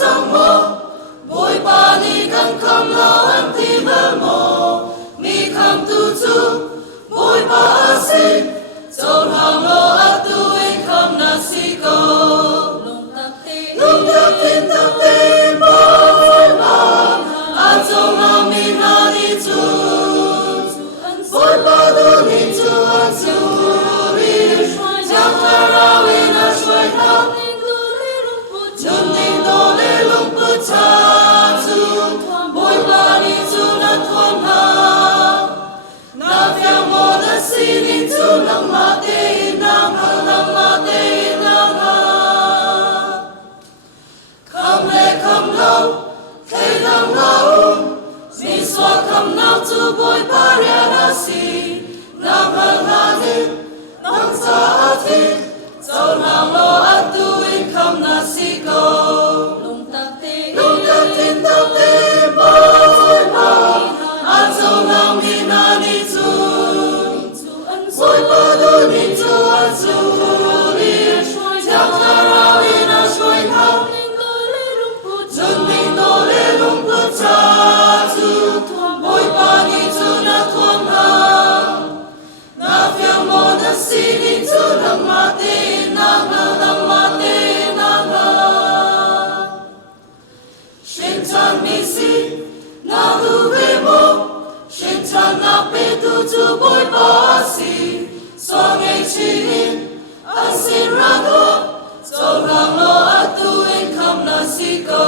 trong mô bồi ba ni cần không lo ăn thì mơ mồ mi không tu chu bồi ba xin trong hàng lo ăn tu anh không na si cô lung tập tin bồi ba ăn trong hàng mi na ni chu bồi ba tu ni chu ăn chu ri chẳng thà ra vì na suy thao Jum ding do le lung pu cha chu bồi ba ni chu na thom ha na phiang mo na si ni chu nang ma te nang ha come lâu khay nang lâu mi xoa come nào chu bồi ba ria na si nang ha ni nang sa thi Châu nàng lo ăn tu in không na si cô lung tập tin bồi ba ăn châu nàng mi na ni chu bồi ba tu ni chu ăn chu ri chẳng thà ra vì na suy thao chân mình đổ lê lung pu cha chu bồi ba ni chu na thom ha na phiang mo na si ni chu nang ma te Shin chan mi si na lu ve mo Shin chan na pe tu chu bồi ba si so ngay chi in an sin ra go so nang lo a tu in kam na si ko